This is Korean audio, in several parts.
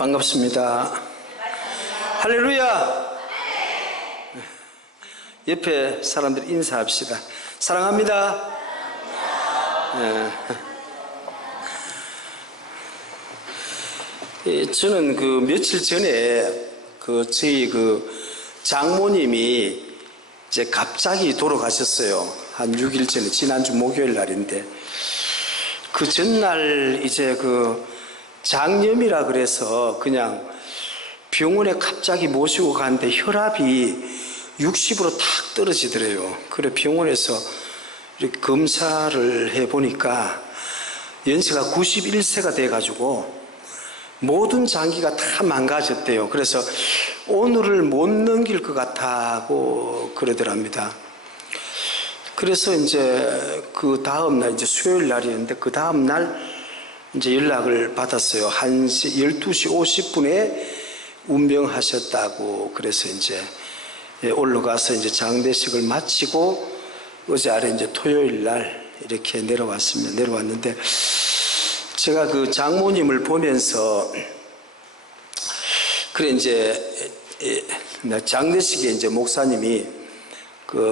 반갑습니다. 할렐루야. 옆에 사람들 인사합시다. 사랑합니다. 저는 며칠 전에 저희 장모님이 이제 갑자기 돌아가셨어요. 한 6일 전에, 지난주 목요일 날인데, 그 전날 이제 장염이라 그래서 그냥 병원에 갑자기 모시고 갔는데 혈압이 60으로 탁 떨어지더래요. 그래 병원에서 이렇게 검사를 해보니까 연세가 91세가 돼가지고 모든 장기가 다 망가졌대요. 그래서 오늘을 못 넘길 것 같다고 그러더랍니다. 그래서 이제 그 다음날, 이제 수요일 날이었는데 그 다음날 이제 연락을 받았어요. 12시 50분에 운명하셨다고. 그래서 이제 올라가서 이제 장례식을 마치고 어제 아래 이제 토요일 날 이렇게 내려왔는데, 제가 그 장모님을 보면서, 그래 이제 장례식에 이제 목사님이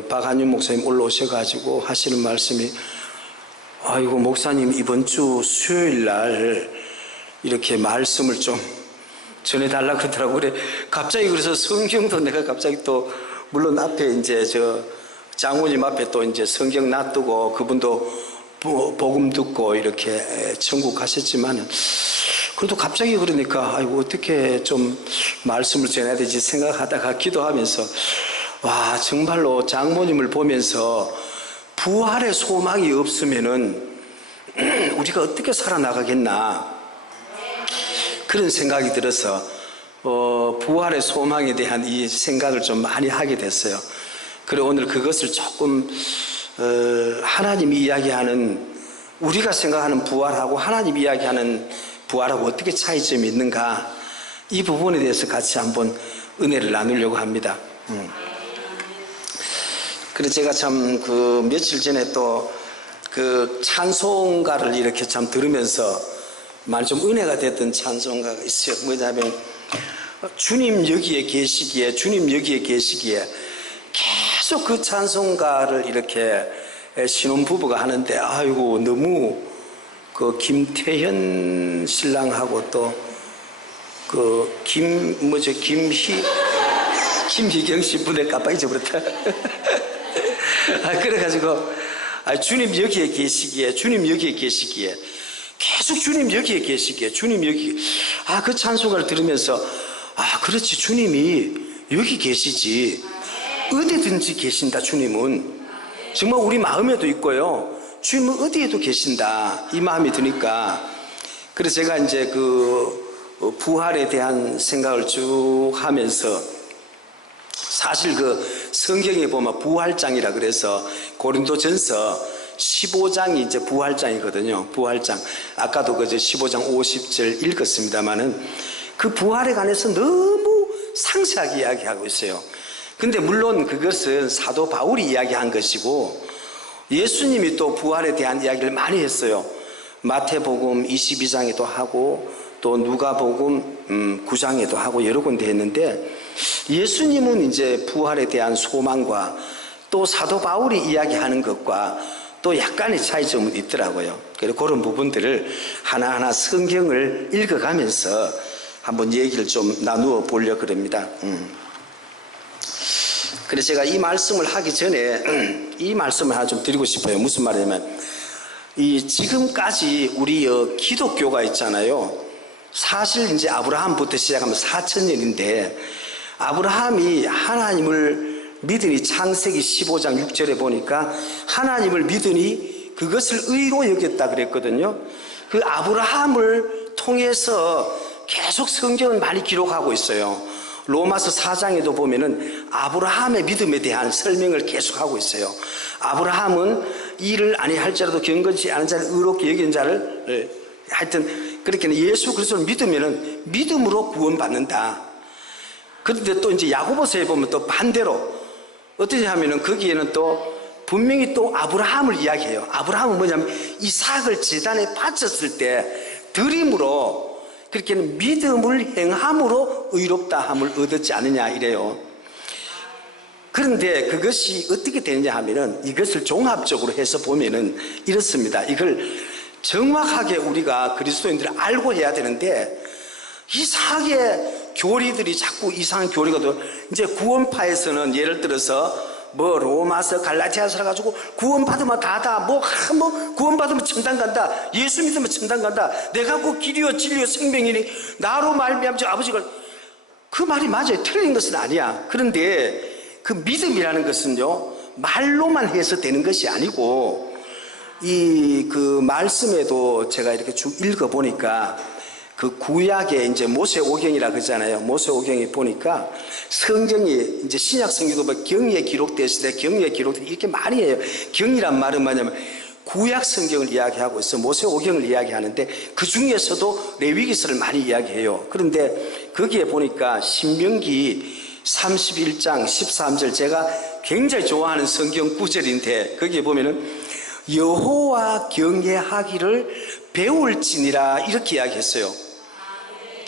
박한윤 목사님 올라오셔가지고 하시는 말씀이, 아이고 목사님 이번 주 수요일 날 이렇게 말씀을 좀 전해달라 그러더라고. 그래 갑자기 그래서 성경도 내가 갑자기 또 물론 앞에 이제 장모님 앞에 또 이제 성경 놔두고 그분도 복음 듣고 이렇게 천국 가셨지만, 그래도 갑자기 그러니까 아이고 어떻게 좀 말씀을 전해야 되지 생각하다가 기도하면서, 와 정말로 장모님을 보면서 부활의 소망이 없으면은 우리가 어떻게 살아나가겠나 그런 생각이 들어서 부활의 소망에 대한 이 생각을 좀 많이 하게 됐어요. 그래 오늘 그것을 조금 하나님이 이야기하는, 우리가 생각하는 부활하고 하나님이 이야기하는 부활하고 어떻게 차이점이 있는가, 이 부분에 대해서 같이 한번 은혜를 나누려고 합니다. 그래서 제가 참 며칠 전에 또 찬송가를 이렇게 참 들으면서 많이 좀 은혜가 됐던 찬송가가 있어요. 뭐냐면 주님 여기에 계시기에, 주님 여기에 계시기에, 계속 그 찬송가를 이렇게 신혼부부가 하는데, 아이고 너무 김태현 신랑하고 또 김희경 씨 분에 깜빡 잊어버렸다. 그래가지고 주님 여기에 계시기에, 주님 여기에 계시기에, 계속 주님 여기에 계시기에, 주님 여기, 그 찬송가를 들으면서 그렇지, 주님이 여기 계시지, 어디든지 계신다. 주님은 정말 우리 마음에도 있고요, 주님은 어디에도 계신다, 이 마음이 드니까. 그래서 제가 이제 부활에 대한 생각을 쭉 하면서, 사실 성경에 보면 부활장이라 그래서 고린도전서 15장이 이제 부활장이거든요. 부활장. 아까도 15장 50절 읽었습니다만은 그 부활에 관해서 너무 상세하게 이야기하고 있어요. 근데 물론 그것은 사도 바울이 이야기한 것이고, 예수님이 또 부활에 대한 이야기를 많이 했어요. 마태복음 22장에도 하고 또 누가복음 9장에도 하고 여러 군데 했는데, 예수님은 이제 부활에 대한 소망과 또 사도 바울이 이야기하는 것과 또 약간의 차이점은 있더라고요. 그래서 그런 부분들을 하나하나 성경을 읽어가면서 한번 얘기를 좀 나누어 보려고 그럽니다. 그래서 제가 이 말씀을 하기 전에 이 말씀을 하나 좀 드리고 싶어요. 무슨 말이냐면, 지금까지 우리 기독교가 있잖아요. 사실 이제 아브라함부터 시작하면 4000년인데, 아브라함이 하나님을 믿으니, 창세기 15장 6절에 보니까 하나님을 믿으니 그것을 의로 여겼다 그랬거든요. 그 아브라함을 통해서 계속 성경은 많이 기록하고 있어요. 로마서 4장에도 보면은 아브라함의 믿음에 대한 설명을 계속하고 있어요. 아브라함은 일을 아니할지라도 경건치 않은 자를 의롭게 여긴 자를, 하여튼 그렇게 예수 그리스도를 믿으면은 믿음으로 구원받는다. 그런데 또 이제 야고보서에 보면 또 반대로 어떠냐 하면은 거기에는 또 분명히 또 아브라함을 이야기해요. 아브라함은 뭐냐면 이삭을 제단에 바쳤을 때 드림으로 그렇게는 믿음을 행함으로 의롭다 함을 얻었지 않느냐 이래요. 그런데 그것이 어떻게 되느냐 하면은 이것을 종합적으로 해서 보면은 이렇습니다. 이걸 정확하게 우리가 그리스도인들이 알고 해야 되는데, 이상하게 교리들이 자꾸 이상한 교리가 이제 구원파에서는 예를 들어서 뭐 로마서 갈라디아서 가지고 구원받으면 다다 뭐 구원받으면 천당 간다, 예수 믿으면 천당 간다, 내가 그 길이요 진리요 생명이니 나로 말미암아 아버지가, 그 말이 맞아요. 틀린 것은 아니야. 그런데 그 믿음이라는 것은요 말로만 해서 되는 것이 아니고, 그 말씀에도 제가 이렇게 쭉 읽어보니까 그 구약에 이제 모세오경이라 그러잖아요. 모세오경에 보니까 성경이 이제 신약 성경도 뭐 경의에 기록되었을 때 경의에 기록돼 이렇게 많이 해요. 경이란 말은 뭐냐면 구약 성경을 이야기하고 있어. 모세오경을 이야기하는데 그 중에서도 레위기서를 많이 이야기해요. 그런데 거기에 보니까 신명기 31장 13절, 제가 굉장히 좋아하는 성경 구절인데 거기에 보면은 여호와 경외하기를 배울지니라 이렇게 이야기했어요.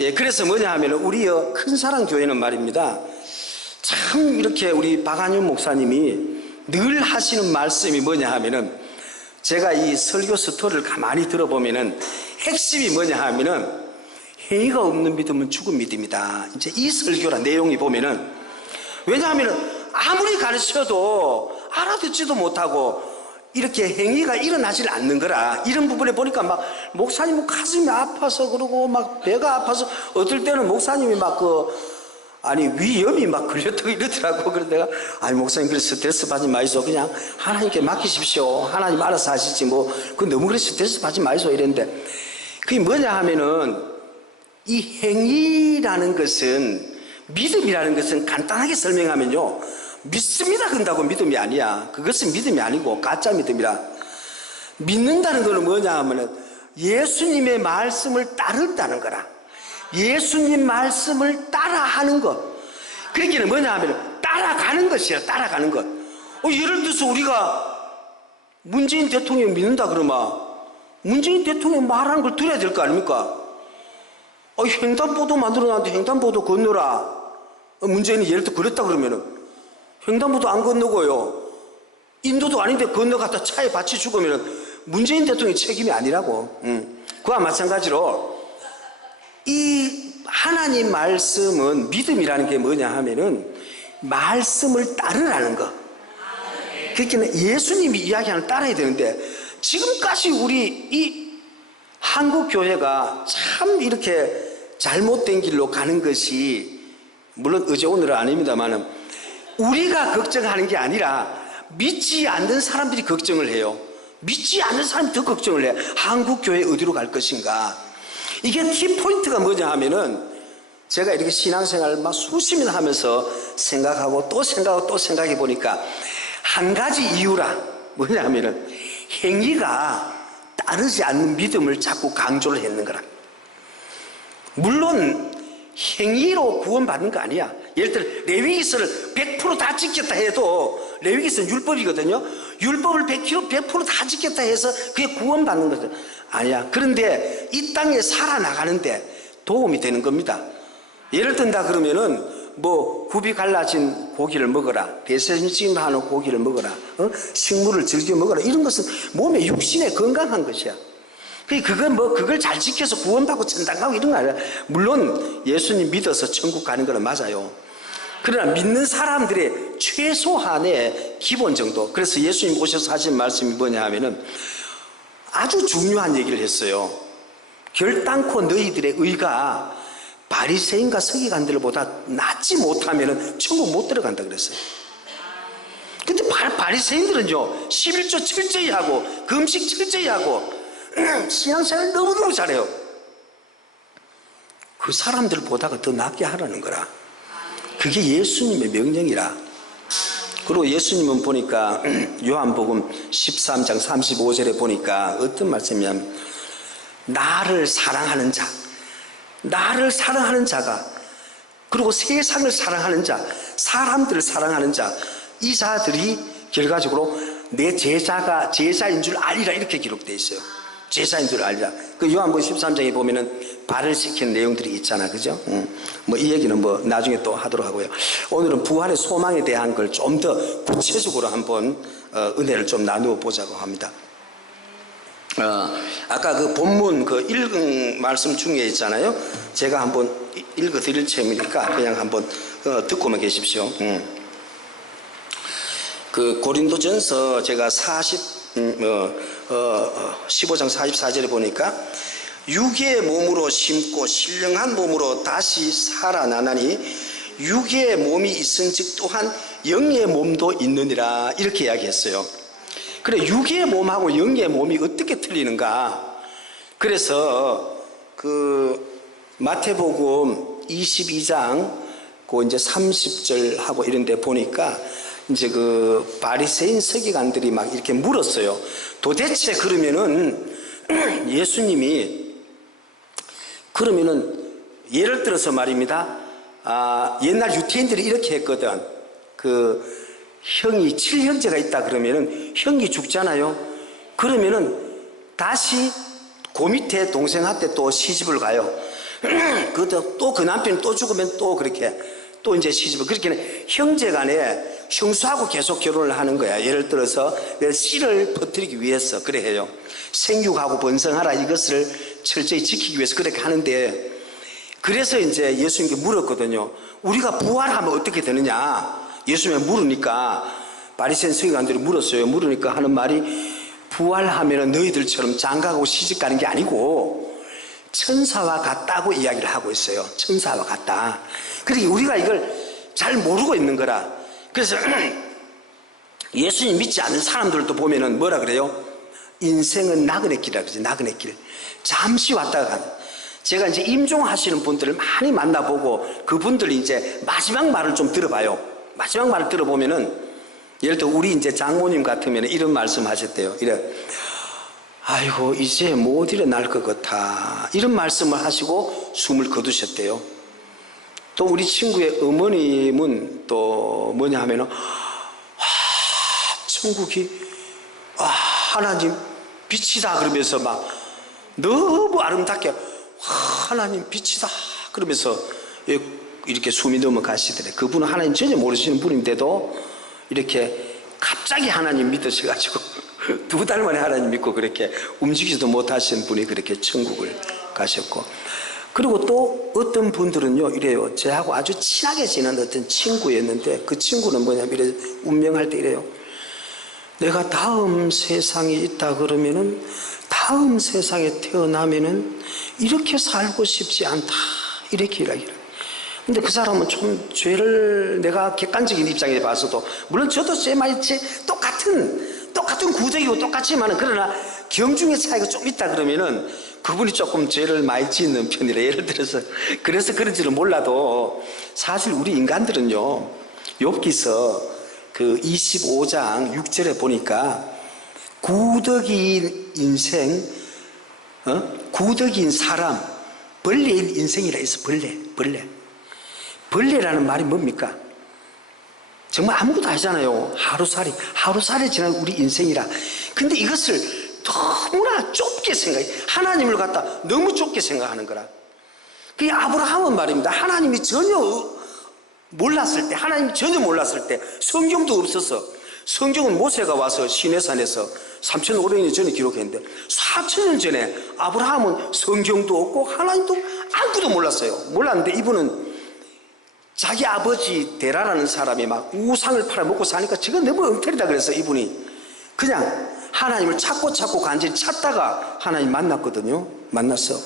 예, 그래서 뭐냐 하면 우리 큰 사랑 교회는 말입니다, 참 이렇게 우리 박한윤 목사님이 늘 하시는 말씀이 뭐냐 하면은, 제가 이 설교 스토리를 가만히 들어보면은 핵심이 뭐냐 하면은 행위가 없는 믿음은 죽은 믿음이다. 이제 이 설교라 내용이 보면은, 왜냐하면은 아무리 가르쳐도 알아듣지도 못하고 이렇게 행위가 일어나질 않는 거라. 이런 부분에 보니까 막 목사님 가슴이 아파서 그러고 막 배가 아파서 어떨 때는 목사님이 막 위염이 막 걸렸다고 이러더라고. 그래서 내가 목사님 그래서 스트레스 받지 마이소, 그냥 하나님께 맡기십시오, 하나님 알아서 하시지 뭐 그 너무 그래 스트레스 받지 마이소 이랬는데, 그게 뭐냐 하면은 이 행위라는 것은, 믿음이라는 것은 간단하게 설명하면요 믿습니다 그런다고 믿음이 아니야. 그것은 믿음이 아니고 가짜 믿음이라. 믿는다는 것은 뭐냐 하면은 예수님의 말씀을 따른다는 거라. 예수님 말씀을 따라하는 것. 그러기는 뭐냐 하면 따라가는 것이야. 따라가는 것. 예를 들어서 우리가 문재인 대통령 믿는다 그러면 문재인 대통령 말하는 걸 들어야 될 거 아닙니까? 횡단보도 만들어놨는데 횡단보도 건너라. 문재인이 예를 들어 그랬다 그러면은 횡단보도 안 건너고요, 인도도 아닌데 건너갔다 차에 받치 죽으면 문재인 대통령의 책임이 아니라고. 그와 마찬가지로 이 하나님 말씀은, 믿음이라는 게 뭐냐 하면은 말씀을 따르라는 거. 그러니까 예수님이 이야기하는 따라야 되는데, 지금까지 우리 이 한국 교회가 참 이렇게 잘못된 길로 가는 것이, 물론 어제 오늘은 아닙니다만은 우리가 걱정하는 게 아니라 믿지 않는 사람들이 걱정을 해요. 믿지 않는 사람이 더 걱정을 해. 한국 교회 어디로 갈 것인가. 이게 키포인트가 뭐냐 하면은, 제가 이렇게 신앙생활을 막 수십 년 하면서 생각하고 또 생각하고 또 생각해 보니까 한 가지 이유라. 뭐냐 하면은 행위가 따르지 않는 믿음을 자꾸 강조를 했는 거라. 물론 행위로 구원받는 거 아니야. 예를 들어 레위기서를 100% 다 지켰다 해도, 레위기서는 율법이거든요. 율법을 100% 다 지켰다 해서 그게 구원받는 거죠. 아니야. 그런데 이 땅에 살아나가는데 도움이 되는 겁니다. 예를 든다 그러면은 뭐 굽이 갈라진 고기를 먹어라, 대세짐하는 고기를 먹어라, 식물을 즐겨 먹어라, 이런 것은 몸의 육신에 건강한 것이야. 그걸 잘 지켜서 구원받고 천당 가고 이런 거 아니야. 물론 예수님 믿어서 천국 가는 거는 맞아요. 그러나 믿는 사람들의 최소한의 기본 정도. 그래서 예수님 오셔서 하신 말씀이 뭐냐 하면은 아주 중요한 얘기를 했어요. 결단코 너희들의 의가 바리새인과 서기관들보다 낫지 못하면은 천국 못 들어간다 그랬어요. 근데 바리새인들은요 11조 철저히 하고 금식 철저히 하고 신앙생활 너무너무 잘해요. 그 사람들보다가 더 낫게 하라는 거라. 그게 예수님의 명령이라. 그리고 예수님은 보니까 요한복음 13장 35절에 보니까 어떤 말씀이냐면, 나를 사랑하는 자, 나를 사랑하는 자가, 그리고 세상을 사랑하는 자, 사람들을 사랑하는 자, 이 자들이 결과적으로 내 제자인 줄 알리라, 이렇게 기록되어 있어요. 제사인들 알리라. 그 요한복음 13장에 보면은 발을 씻기는 내용들이 있잖아, 그죠? 뭐 이 얘기는 뭐 나중에 또 하도록 하고요. 오늘은 부활의 소망에 대한 걸 좀 더 구체적으로 한번 은혜를 좀 나누어 보자고 합니다. 아까 그 본문 그 읽은 말씀 중에 있잖아요. 제가 한번 읽어 드릴 셈이니까 그냥 한번 듣고만 계십시오. 그 고린도전서 제가 15장 44절에 보니까 육의 몸으로 심고 신령한 몸으로 다시 살아나나니 육의 몸이 있은즉 또한 영의 몸도 있느니라, 이렇게 이야기했어요. 그래, 육의 몸하고 영의 몸이 어떻게 틀리는가? 그래서 그 마태복음 22장 그 이제 30절하고 이런 데 보니까 이제 그 바리새인 서기관들이 막 이렇게 물었어요. 도대체 그러면은 예수님이 그러면은 예를 들어서 말입니다. 옛날 유태인들이 이렇게 했거든. 그 형이 7형제가 있다 그러면은 형이 죽잖아요. 그러면은 다시 그 밑에 동생한테 또 시집을 가요. 또 그 남편이 또 죽으면 또 그렇게 또 이제 시집을, 그렇게 형제 간에 형수하고 계속 결혼을 하는 거야. 예를 들어서 씨를 퍼뜨리기 위해서 그래 해요. 생육하고 번성하라, 이것을 철저히 지키기 위해서 그렇게 하는데, 그래서 이제 예수님께 물었거든요. 우리가 부활하면 어떻게 되느냐? 예수님이 물으니까 바리새인 서기관들이 물었어요. 물으니까 하는 말이, 부활하면 너희들처럼 장가가고 시집가는 게 아니고 천사와 같다고 이야기를 하고 있어요. 천사와 같다. 그러니까 우리가 이걸 잘 모르고 있는 거라. 그래서 예수님 믿지 않는 사람들도 보면은 뭐라 그래요? 인생은 나그네 길이라 그러지. 나그네 길. 잠시 왔다가 가는. 제가 이제 임종하시는 분들을 많이 만나보고 그분들이 이제 마지막 말을 좀 들어봐요. 마지막 말을 들어보면은, 예를 들어 우리 이제 장모님 같으면 이런 말씀 하셨대요. 이래, 아이고 이제 못 일어날 것 같아, 이런 말씀을 하시고 숨을 거두셨대요. 또 우리 친구의 어머님은 또 뭐냐 하면은, 천국이 하나님 빛이다 그러면서 막 너무 아름답게 하나님 빛이다 그러면서 이렇게 숨이 넘어가시더래. 그분은 하나님 전혀 모르시는 분인데도 이렇게 갑자기 하나님 믿으셔가지고 2달 만에 하나님 믿고 그렇게 움직이지도 못하신 분이 그렇게 천국을 가셨고, 그리고 또 어떤 분들은요 이래요. 저하고 아주 친하게 지낸 어떤 친구였는데, 그 친구는 뭐냐면 이래, 운명할 때 이래요. 내가 다음 세상에 있다 그러면은, 다음 세상에 태어나면은 이렇게 살고 싶지 않다, 이렇게 이야기를. 근데 그 사람은 좀 죄를, 내가 객관적인 입장에 봐서도, 물론 저도 죄 많이 똑같은 구적이고 똑같지만은, 그러나 경중의 차이가 좀 있다 그러면은 그분이 조금 죄를 많이 짓는 편이라. 예를 들어서 그래서 그런지는 몰라도, 사실 우리 인간들은요, 욥기서 그 25장 6절에 보니까 구덕이인 인생, 구덕이인 사람, 벌레인 인생이라 해서 벌레라는 말이 뭡니까? 정말 아무것도 아니잖아요. 하루살이 지난 우리 인생이라. 근데 이것을 너무나 좁게 생각해. 하나님을 갖다 너무 좁게 생각하는 거라. 그게 아브라함은 말입니다. 하나님이 전혀 몰랐을 때, 성경도 없어서, 성경은 모세가 와서 시내산에서 3,500년 전에 기록했는데 4,000년 전에 아브라함은 성경도 없고 하나님도 아무것도 몰랐는데 이분은 자기 아버지 데라라는 사람이 막 우상을 팔아먹고 사니까 저건 너무 엉터리다 그래서 이분이 그냥 하나님을 찾고 간절히 찾다가 하나님 만났어.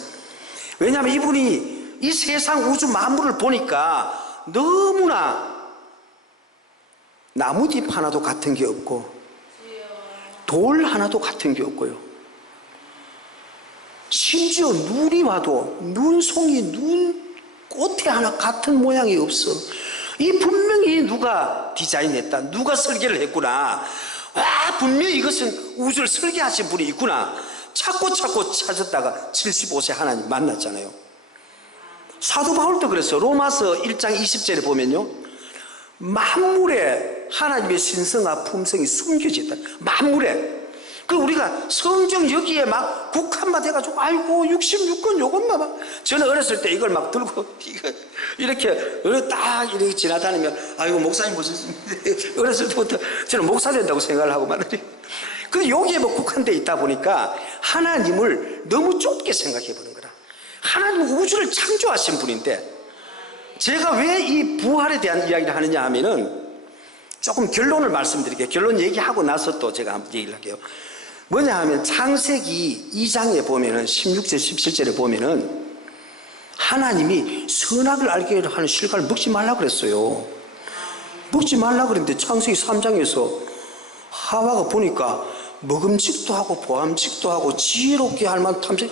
왜냐하면 이분이 이 세상 우주 만물을 보니까 너무나 나뭇잎 하나도 같은 게 없고 돌 하나도 같은 게 없고요. 심지어 눈이 와도 눈송이, 꽃에 하나 같은 모양이 없어. 이 분명히 누가 디자인했다, 누가 설계를 했구나. 분명히 이것은 우주를 설계하신 분이 있구나. 찾고 찾았다가 75세 하나님 만났잖아요. 사도 바울도 그랬어. 로마서 1장 20절에 보면요, 만물에 하나님의 신성과 품성이 숨겨져 있다. 만물에 그 우리가 성경 여기에 막 국한만 돼가지고 아이고 66권 요것만 막 저는 어렸을 때 이걸 막 들고 이렇게 딱 이렇게 지나다니면 아이고 목사님 보셨습니다. 어렸을 때부터 저는 목사 된다고 생각을 하고 말이에요. 근데 여기에 뭐 국한돼 있다 보니까 하나님을 너무 좁게 생각해 보는 거라. 하나님은 우주를 창조하신 분인데 제가 왜 이 부활에 대한 이야기를 하느냐 하면은 조금 결론을 말씀드릴게요. 결론 얘기하고 나서 또 제가 한번 얘기를 할게요. 뭐냐 하면 창세기 2장에 보면은 16절 17절에 보면은 하나님이 선악을 알게 하는 실과를 먹지 말라 그랬어요. 먹지 말라 그랬는데 창세기 3장에서 하와가 보니까 먹음직도 하고 보암직도 하고 지혜롭게 할 만한 탐색,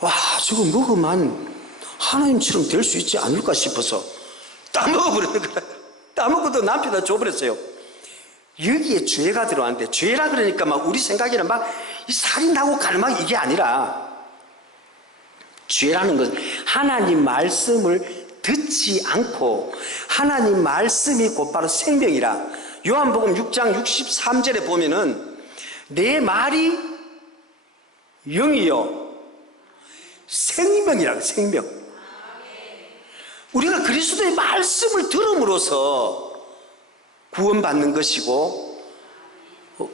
와 저거 먹으면 하나님처럼 될 수 있지 않을까 싶어서 따먹어버리는 거야. 따먹고도 남편한테 줘버렸어요. 여기에 죄가 들어왔는데 죄라 그러니까 막 우리 생각에는 막 이 살인하고 갈망 이게 아니라 죄라는 것은 하나님 말씀을 듣지 않고 하나님 말씀이 곧바로 생명이라. 요한복음 6장 63절에 보면은 내 말이 영이요 생명이라고. 생명. 우리가 그리스도의 말씀을 들음으로써 구원받는 것이고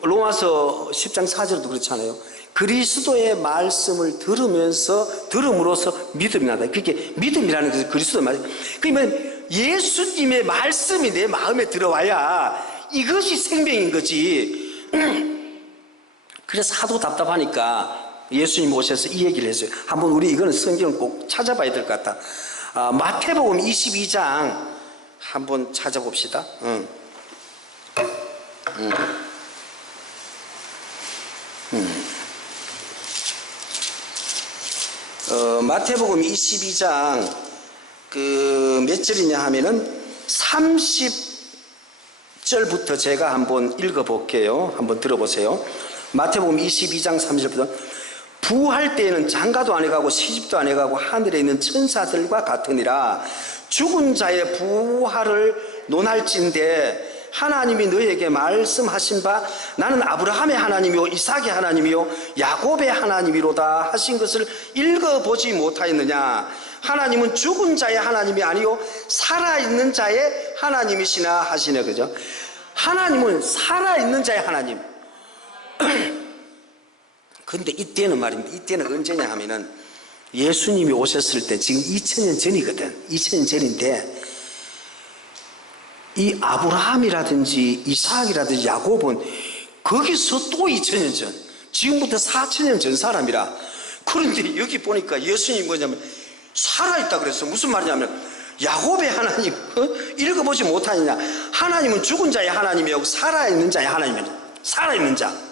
로마서 10장 4절도 그렇잖아요. 그리스도의 말씀을 들음으로써 믿음이 나다. 그게 믿음이라는 것은 그리스도의 말씀. 그러면 예수님의 말씀이 내 마음에 들어와야 이것이 생명인 거지. 그래서 하도 답답하니까 예수님 오셔서 이 얘기를 했어요. 한번 우리 이거는 성경을 꼭 찾아봐야 될 것 같다. 마태복음 22장 한번 찾아봅시다. 마태복음 22장 몇 절이냐 하면은 30절부터 제가 한번 읽어볼게요. 한번 들어보세요. 마태복음 22장 30절부터 부할 때에는 장가도 안 해가고 시집도 안 해가고 하늘에 있는 천사들과 같으니라. 죽은 자의 부활을 논할진대 하나님이 너에게 말씀하신 바 나는 아브라함의 하나님이요 이삭의 하나님이요 야곱의 하나님이로다 하신 것을 읽어보지 못하였느냐. 하나님은 죽은 자의 하나님이 아니요 살아있는 자의 하나님이시나 하시네. 그죠? 하나님은 살아있는 자의 하나님. 근데 이때는 말입니다. 이때는 언제냐 하면은 예수님이 오셨을 때 지금 2000년 전이거든. 2000년 전인데 이 아브라함이라든지 이삭이라든지 야곱은 거기서 또 2000년 전, 지금부터 4000년 전 사람이라. 그런데 여기 보니까 예수님이 뭐냐면 살아있다 그랬어. 무슨 말이냐면 야곱의 하나님, 읽어보지 못하느냐. 하나님은 죽은 자의 하나님이요 살아있는 자의 하나님이야. 살아있는 자.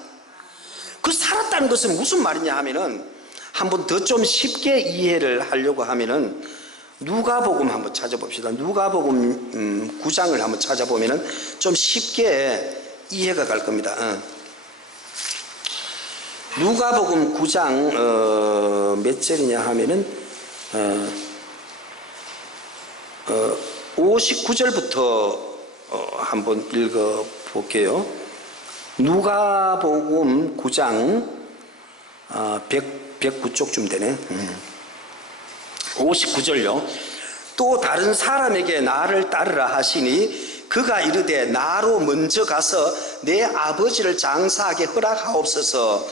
그 살았다는 것은 무슨 말이냐 하면은 한번 더 좀 쉽게 이해를 하려고 하면은 누가복음 한번 찾아봅시다. 누가복음 9장을 한번 찾아보면은 좀 쉽게 이해가 갈 겁니다. 누가복음 9장 몇 절이냐 하면은 59절부터 한번 읽어볼게요. 누가복음 9장 109쪽쯤 되네. 59절요. 또 다른 사람에게 나를 따르라 하시니 그가 이르되 나로 먼저 가서 내 아버지를 장사하게 허락하옵소서.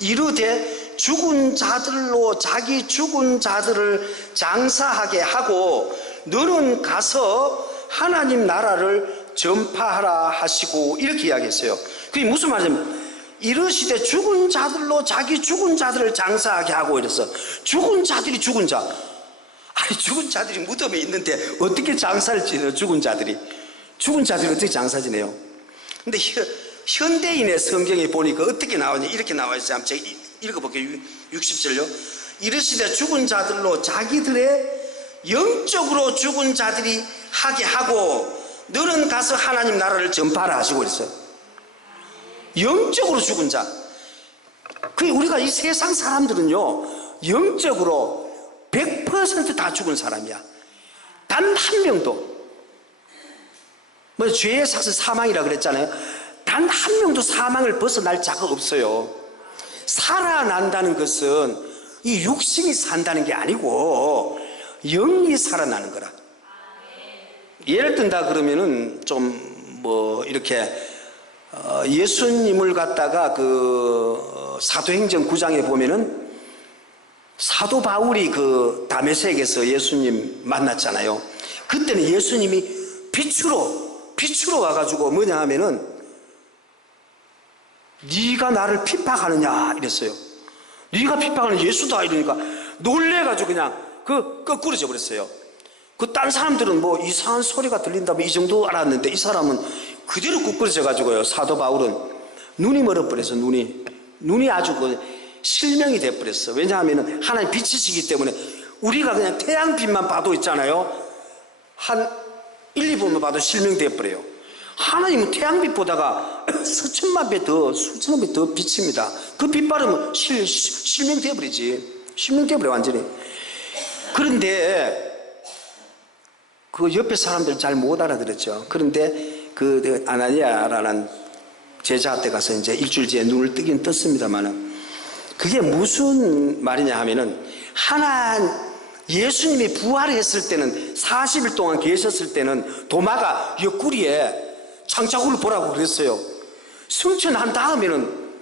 이르되 죽은 자들로 자기 죽은 자들을 장사하게 하고 너는 가서 하나님 나라를 전파하라 하시고 이렇게 이야기했어요. 그게 무슨 말이냐면 이르시되 죽은 자들로 자기 죽은 자들을 장사하게 하고 이랬어. 죽은 자들이 죽은 자. 아니 죽은 자들이 무덤에 있는데 어떻게 장사를 지내요? 죽은 자들이 어떻게 장사 지내요? 근데 현대인의 성경에 보니까 어떻게 나오냐 이렇게 나와있어요. 한번 제가 읽어볼게요. 60절요. 이르시되 죽은 자들로 자기들의 영적으로 죽은 자들이 하게 하고 너는 가서 하나님 나라를 전파하라 하시고 있어요. 영적으로 죽은 자. 그 우리가 이 세상 사람들은요 영적으로 100% 다 죽은 사람이야. 단 한 명도 뭐 죄의 삭스 사망이라 그랬잖아요. 단 한 명도 사망을 벗어날 자가 없어요. 살아난다는 것은 이 육신이 산다는 게 아니고 영이 살아나는 거라. 예를 든다 그러면은 좀 뭐 이렇게 예수님을 갖다가 그 사도행전 9장에 보면은 사도 바울이 그 다메섹에서 예수님 만났잖아요. 그때는 예수님이 빛으로 와가지고 뭐냐 하면은 네가 나를 핍박하느냐 이랬어요. 네가 핍박하는 예수다 이러니까 놀래가지고 그냥 거꾸러져 버렸어요. 그 딴 사람들은 뭐 이상한 소리가 들린다면 이 정도 알았는데 이 사람은 그대로 거꾸러져 가지고요. 사도 바울은 눈이 멀어버려서 눈이 아주 그 실명이 돼버렸어. 왜냐하면 하나님 빛이시기 때문에 우리가 그냥 태양빛만 봐도 있잖아요. 한 1, 2분만 봐도 실명돼버려요. 하나님은 태양빛 보다가 수천만 배 더, 수천만 배 더 비칩니다. 그 빛 바르면 실명돼버리지. 실명돼버려 완전히. 그런데 그 옆에 사람들 잘 못 알아들었죠. 그런데 그 아나니아라는 제자한테 가서 이제 일주일 뒤에 눈을 뜨긴 떴습니다만은 그게 무슨 말이냐 하면은 예수님이 부활했을 때는 40일 동안 계셨을 때는 도마가 옆구리에 장자국을 보라고 그랬어요. 승천한 다음에는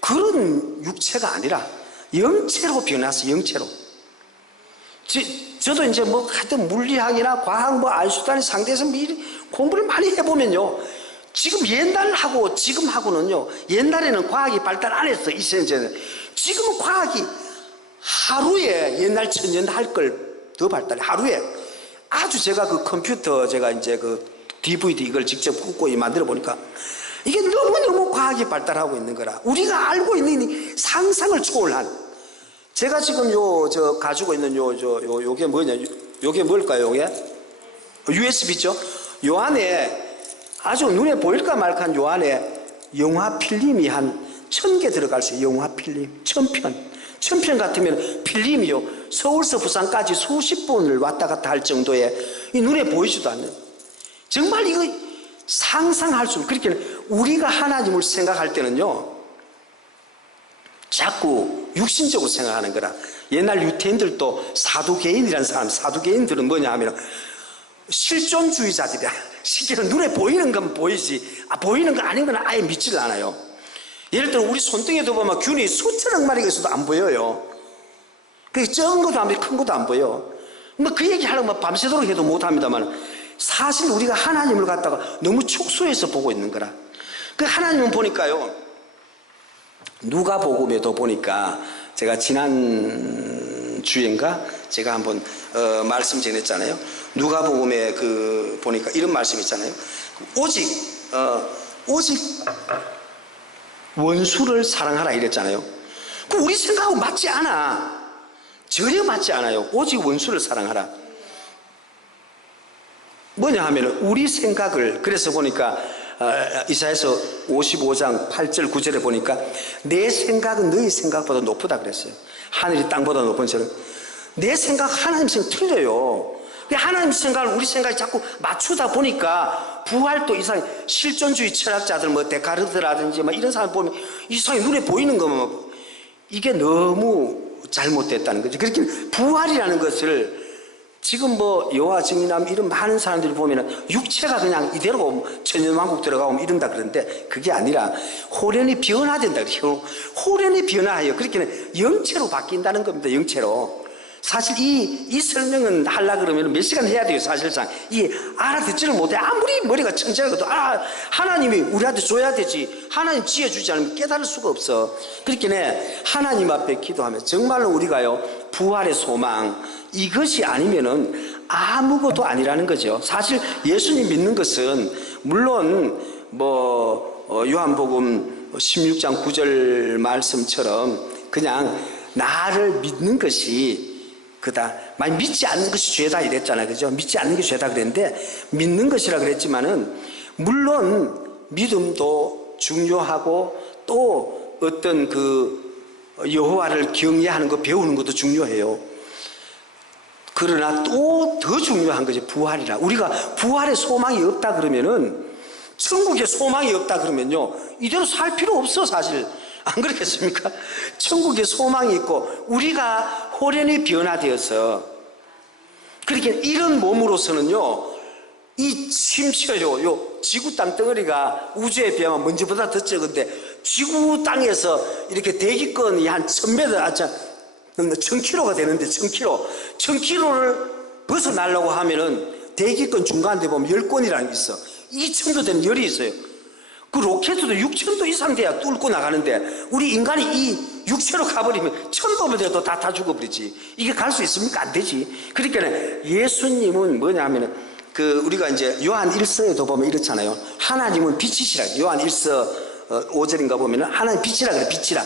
그런 육체가 아니라 영체로 변했어. 영체로. 저도 이제 뭐 하여튼 물리학이나 과학 뭐 아인슈타인 상대에서 공부를 많이 해보면요. 지금 옛날하고 지금하고는요. 옛날에는 과학이 발달 안 했어. 2000년 전에. 지금은 과학이 하루에 옛날 천년 할 걸 더 발달해. 하루에. 아주 제가 그 컴퓨터 제가 이제 그 DVD 이걸 직접 굽고 만들어 보니까 이게 너무너무 과학이 발달하고 있는 거라. 우리가 알고 있는 이 상상을 초월한. 제가 지금 가지고 있는 요게 뭐냐, 요게 뭘까요, 요게? USB죠? 요 안에 아주 눈에 보일까 말까 요 안에 영화 필름이 한 1000개 들어갈 수 있어요. 영화 필름. 1000편 같으면 필름이요. 서울서 부산까지 수십 분을 왔다 갔다 할 정도의 이 눈에 보이지도 않는. 정말 이거 상상할 수 없는. 그렇게 우리가 하나님을 생각할 때는요. 자꾸 육신적으로 생각하는 거라. 옛날 유태인들도 사두개인이라는 사두개인들은 뭐냐 하면 실존주의자들이야. 실제로 눈에 보이는 건 보이지 보이는 거 아닌 건 아예 믿질 않아요. 예를 들어 우리 손등에도 보면 균이 수천억 마리가 있어도 안 보여요. 그 적은 것도 안 보여, 큰 것도 안 보여. 뭐 그 얘기 하려면 밤새도록 해도 못합니다만 사실 우리가 하나님을 갖다가 너무 축소해서 보고 있는 거라. 그 하나님은 보니까요. 누가복음에도 보니까 제가 지난 주인가 제가 한번 말씀 전했잖아요. 누가복음에 그 보니까 이런 말씀이 있잖아요. 오직 원수를 사랑하라 이랬잖아요. 그 우리 생각하고 맞지 않아. 전혀 맞지 않아요. 오직 원수를 사랑하라. 뭐냐 하면 우리 생각을 그래서 보니까 이사야서 55장 8절 9절에 보니까 내 생각은 너희 생각보다 높다 그랬어요. 하늘이 땅보다 높은 처럼 내 생각 하나님 생각 틀려요. 하나님 생각을 우리 생각이 자꾸 맞추다 보니까 부활도 이상히 실존주의 철학자들 뭐 데카르트라든지 뭐 이런 사람 보면 이상히 눈에 보이는 거면 이게 너무 잘못됐다는 거죠. 그렇게 부활이라는 것을 지금 뭐 여호와 증인함 이런 많은 사람들이 보면은 육체가 그냥 이대로 천년왕국 들어가고 이런다 그러는데 그게 아니라 호련히 변화된다. 호련히 변화해요. 그렇게는 영체로 바뀐다는 겁니다. 영체로. 사실 이 설명은 하려고 그러면 몇 시간 해야 돼요. 사실상 이 알아듣지를 못해. 아무리 머리가 청정해도 하나님이 우리한테 줘야 되지. 하나님 지혜 주지 않으면 깨달을 수가 없어. 그렇게 하나님 앞에 기도하면 정말로 우리가요 부활의 소망 이것이 아니면은 아무것도 아니라는 거죠. 사실 예수님 믿는 것은 물론 뭐 요한복음 16장 9절 말씀처럼 그냥 나를 믿는 것이 그다 많이 믿지 않는 것이 죄다 이랬잖아요. 그죠? 믿지 않는 게 죄다 그랬는데 믿는 것이라 그랬지만은 물론 믿음도 중요하고 또 어떤 그 여호와를 경외하는 거 배우는 것도 중요해요. 그러나 또 더 중요한 것이 부활이라. 우리가 부활의 소망이 없다 그러면은 천국에 소망이 없다 그러면요 이대로 살 필요 없어 사실. 안 그렇겠습니까? 천국에 소망이 있고 우리가 호련히 변화되어서 그렇게 이런 몸으로서는요, 이 심지어요, 요 지구 땅 덩어리가 우주에 비하면 먼지보다 더 적은데 지구 땅에서 이렇게 대기권이 한 1000m, 1000km가 되는데 1000km를 벗어나려고 하면은 대기권 중간에 보면 10권이라는 게 있어. 2000도 되는 열이 있어요. 그 로켓도 6000도 이상 돼야 뚫고 나가는데 우리 인간이 이 육체로 가버리면 1000도만 돼도 다 죽어버리지. 이게 갈 수 있습니까? 안 되지. 그러니까 예수님은 뭐냐 하면은 우리가 이제 요한 1서에도 보면 이렇잖아요. 하나님은 빛이시라. 요한 1서 5절인가 보면은 하나님 빛이라 그래. 빛이라.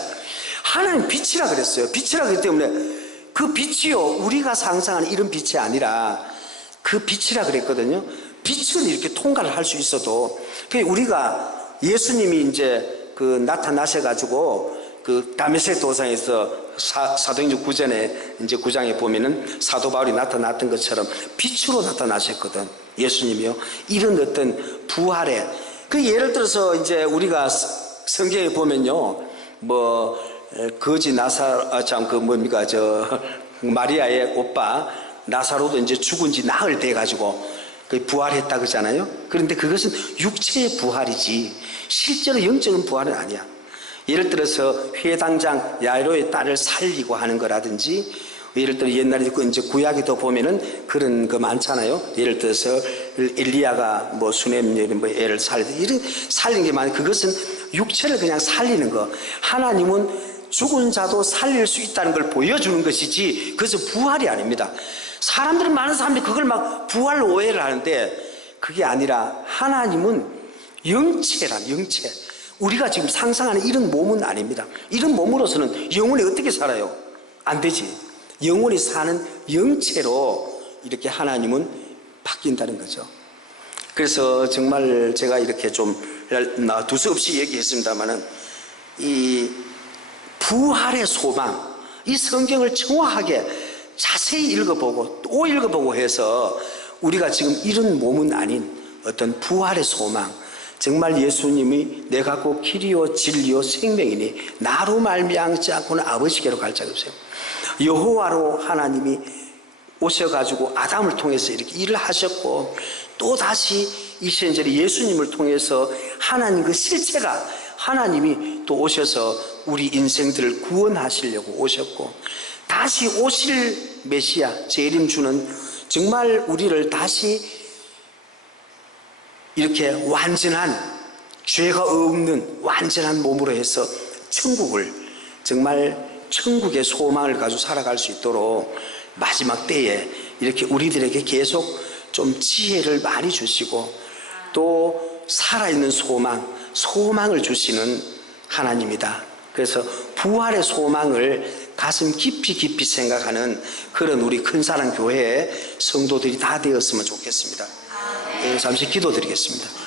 하나님 빛이라 그랬어요. 빛이라 그랬기 때문에 그 빛이요, 우리가 상상하는 이런 빛이 아니라 그 빛이라 그랬거든요. 빛은 이렇게 통과를 할 수 있어도 우리가 예수님이 이제 나타나셔가지고 다메섹 도상에서 사도행전 9전에 이제 9장에 보면은 사도 바울이 나타났던 것처럼 빛으로 나타나셨거든. 예수님이요. 이런 어떤 부활의 예를 들어서 이제 우리가 성경에 보면요, 거지 마리아의 오빠 나사로도 이제 죽은 지 나흘 돼 가지고 부활했다 그러잖아요. 그런데 그것은 육체의 부활이지 실제로 영적인 부활은 아니야. 예를 들어서 회당장 야이로의 딸을 살리고 하는 거라든지, 예를 들어 옛날에 이제 구약에도 보면은 그런 거 많잖아요. 예를 들어서 엘리야가 수넴 애를 이런 살리는 게 많아요. 그것은 육체를 그냥 살리는 거. 하나님은 죽은 자도 살릴 수 있다는 걸 보여주는 것이지 그것은 부활이 아닙니다. 많은 사람들이 그걸 막 부활로 오해를 하는데 그게 아니라 하나님은 영체란, 영체. 우리가 지금 상상하는 이런 몸은 아닙니다. 이런 몸으로서는 영원히 어떻게 살아요? 안 되지. 영원히 사는 영체로 이렇게 하나님은 바뀐다는 거죠. 그래서 정말 제가 이렇게 좀 두서없이 얘기했습니다마는 이 부활의 소망, 이 성경을 정확하게 자세히 읽어보고 또 읽어보고 해서 우리가 지금 이런 몸은 아닌 어떤 부활의 소망, 정말 예수님이 내가 곧 길이요 진리요 생명이니 나로 말미암지 않고는 아버지께로 갈 자가 없어요. 여호와로 하나님이 오셔가지고 아담을 통해서 이렇게 일을 하셨고 또 다시 이 시절에 예수님을 통해서 하나님 그 실체가 하나님이 또 오셔서 우리 인생들을 구원하시려고 오셨고 다시 오실 메시아 재림주는 정말 우리를 다시 이렇게 완전한 죄가 없는 완전한 몸으로 해서 천국을 정말 천국의 소망을 가지고 살아갈 수 있도록 마지막 때에 이렇게 우리들에게 계속 좀 지혜를 많이 주시고 또 살아있는 소망을 주시는 하나님이다. 그래서 부활의 소망을 가슴 깊이 생각하는 그런 우리 큰사랑 교회의 성도들이 다 되었으면 좋겠습니다. 잠시 기도드리겠습니다.